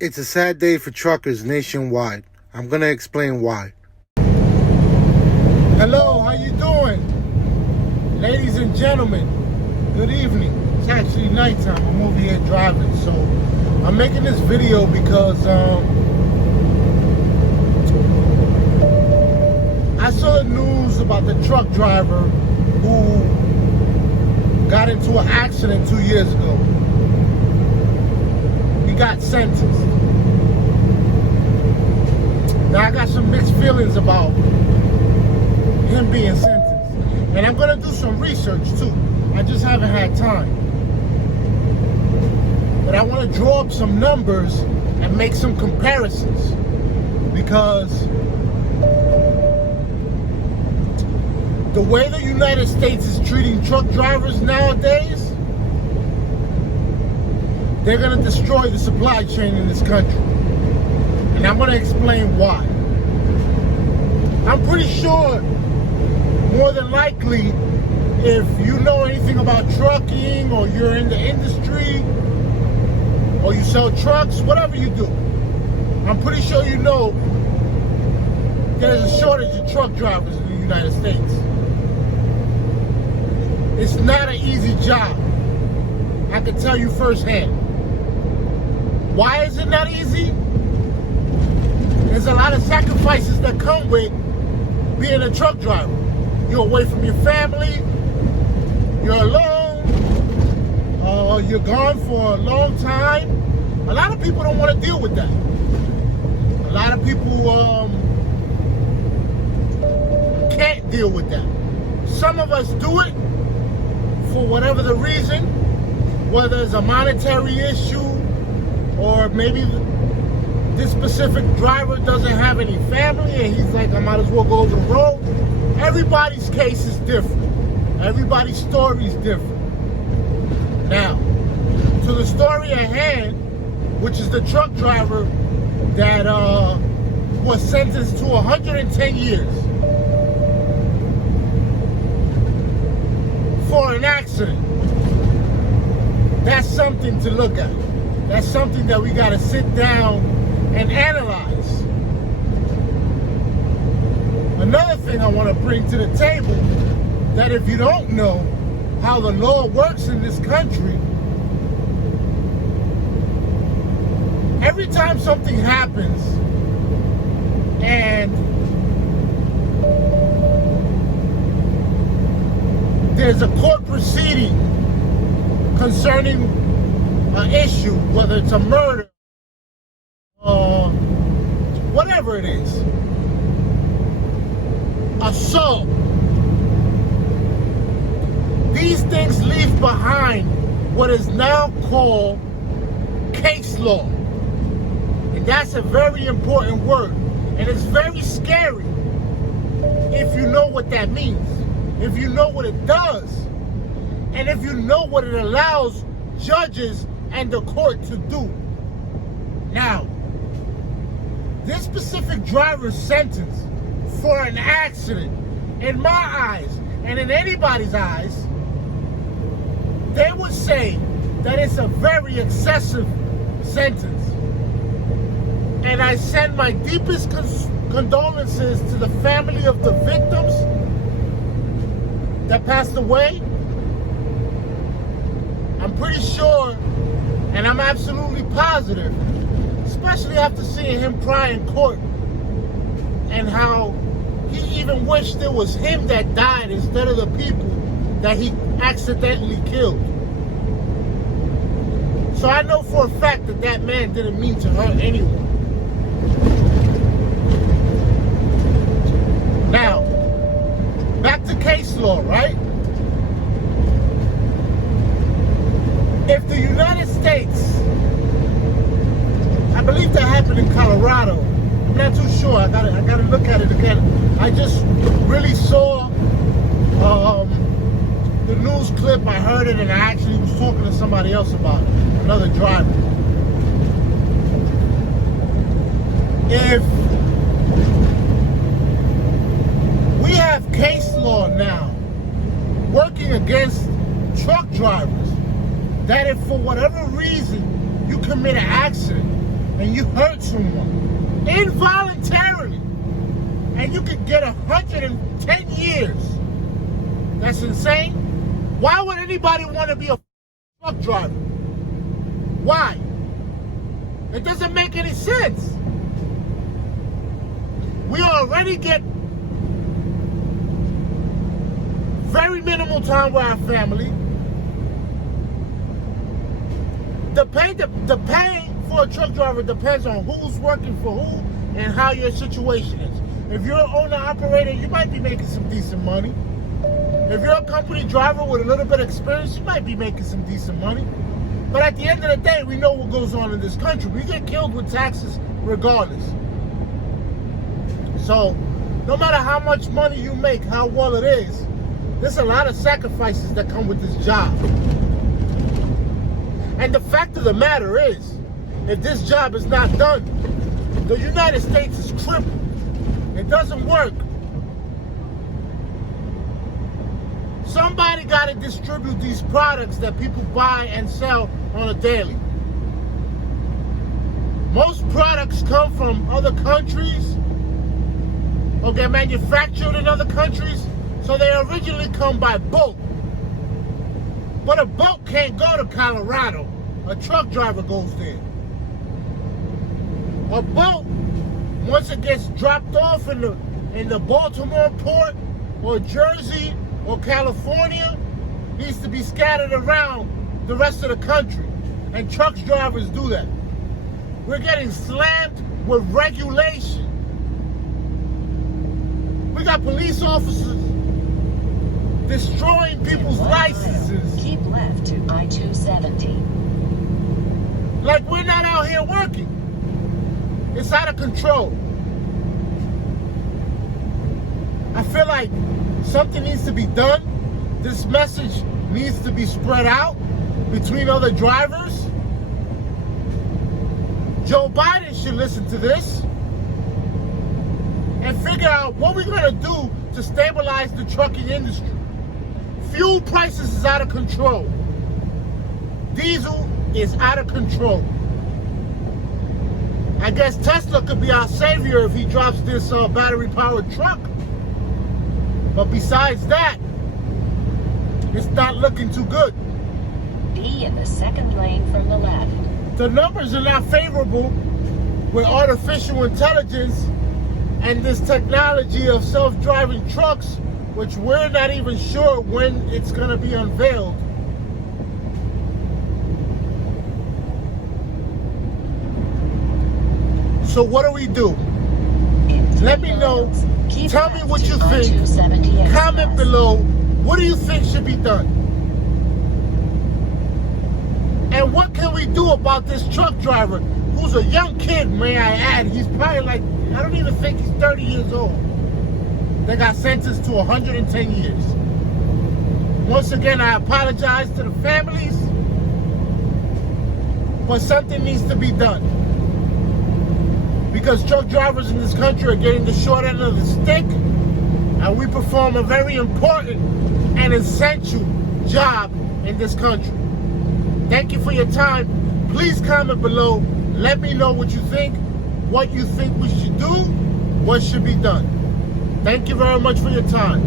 It's a sad day for truckers nationwide. I'm going to explain why. Hello, how you doing? Ladies and gentlemen, good evening. It's actually nighttime. I'm over here driving, so I'm making this video because I saw the news about the truck driver who got into an accident 2 years ago. He got sentenced. Now I got some mixed feelings about him being sentenced. And I'm gonna do some research too. I just haven't had time. But I wanna draw up some numbers and make some comparisons. Because the way the United States is treating truck drivers nowadays, they're gonna destroy the supply chain in this country. And I'm gonna explain why. I'm pretty sure, more than likely, if you know anything about trucking, or you're in the industry, or you sell trucks, whatever you do, I'm pretty sure you know there's a shortage of truck drivers in the United States. It's not an easy job. I can tell you firsthand. Why is it not easy? There's a lot of sacrifices that come with being a truck driver. You're away from your family, you're alone, you're gone for a long time. A lot of people don't want to deal with that. A lot of people can't deal with that. Some of us do it for whatever the reason, whether it's a monetary issue, or maybe this specific driver doesn't have any family and he's like, I might as well go over the road. Everybody's case is different. Everybody's story is different. Now, to the story at hand, which is the truck driver that was sentenced to 110 years for an accident. That's something to look at. That's something that we got to sit down and analyze. Another thing I want to bring to the table, that if you don't know how the law works in this country, every time something happens and there's a court proceeding concerning an issue, whether it's a murder, whatever it is, assault, these things leave behind what is now called case law. And that's a very important word. And it's very scary if you know what that means, if you know what it does, and if you know what it allows judges and the court to do. Now, this specific driver's sentence for an accident, in my eyes and in anybody's eyes, they would say that it's a very excessive sentence. And I send my deepest condolences to the family of the victims that passed away. I'm pretty sure, and I'm absolutely positive, especially after seeing him cry in court, and how he even wished it was him that died instead of the people that he accidentally killed. So I know for a fact that that man didn't mean to hurt anyone. Now, back to case law, right? If the United States, I believe that happened in Colorado. I'm not too sure. I gotta look at it again. I just really saw the news clip. I heard it, and I actually was talking to somebody else about it, another driver. If we have case law now working against truck drivers, that if for whatever reason you commit an accident and you hurt someone involuntarily, and you could get 110 years. That's insane. Why would anybody want to be a truck driver? Why? It doesn't make any sense. We already get very minimal time with our family. The pay for a truck driver depends on who's working for who and how your situation is. If you're an owner-operator, you might be making some decent money. If you're a company driver with a little bit of experience, you might be making some decent money. But at the end of the day, we know what goes on in this country. We get killed with taxes regardless. So, no matter how much money you make, how well it is, there's a lot of sacrifices that come with this job. And the fact of the matter is, if this job is not done, the United States is crippled. It doesn't work. Somebody got to distribute these products that people buy and sell on a daily. Most products come from other countries or get manufactured in other countries, so they originally come by boat. But a boat can't go to Colorado. A truck driver goes there. A boat, once it gets dropped off in the Baltimore port or Jersey or California, needs to be scattered around the rest of the country. And truck drivers do that. We're getting slammed with regulation. We got police officers destroying people's licenses. Keep left to I-270. Like we're not out here working. It's out of control. I feel like something needs to be done. This message needs to be spread out between other drivers. Joe Biden should listen to this and figure out what we're going to do to stabilize the trucking industry. Fuel prices is out of control. Diesel is out of control. I guess Tesla could be our savior if he drops this battery-powered truck. But besides that, it's not looking too good. Be in the second lane from the left. The numbers are not favorable with artificial intelligence and this technology of self-driving trucks, which we're not even sure when it's going to be unveiled. So what do we do? Let me know. Tell me what you think. Comment below. What do you think should be done? And what can we do about this truck driver who's a young kid, may I add? He's probably like, I don't even think he's 30 years old. They got sentenced to 110 years. Once again, I apologize to the families, but something needs to be done. Because truck drivers in this country are getting the short end of the stick, and we perform a very important and essential job in this country. Thank you for your time. Please comment below. Let me know what you think we should do, what should be done. Thank you very much for your time.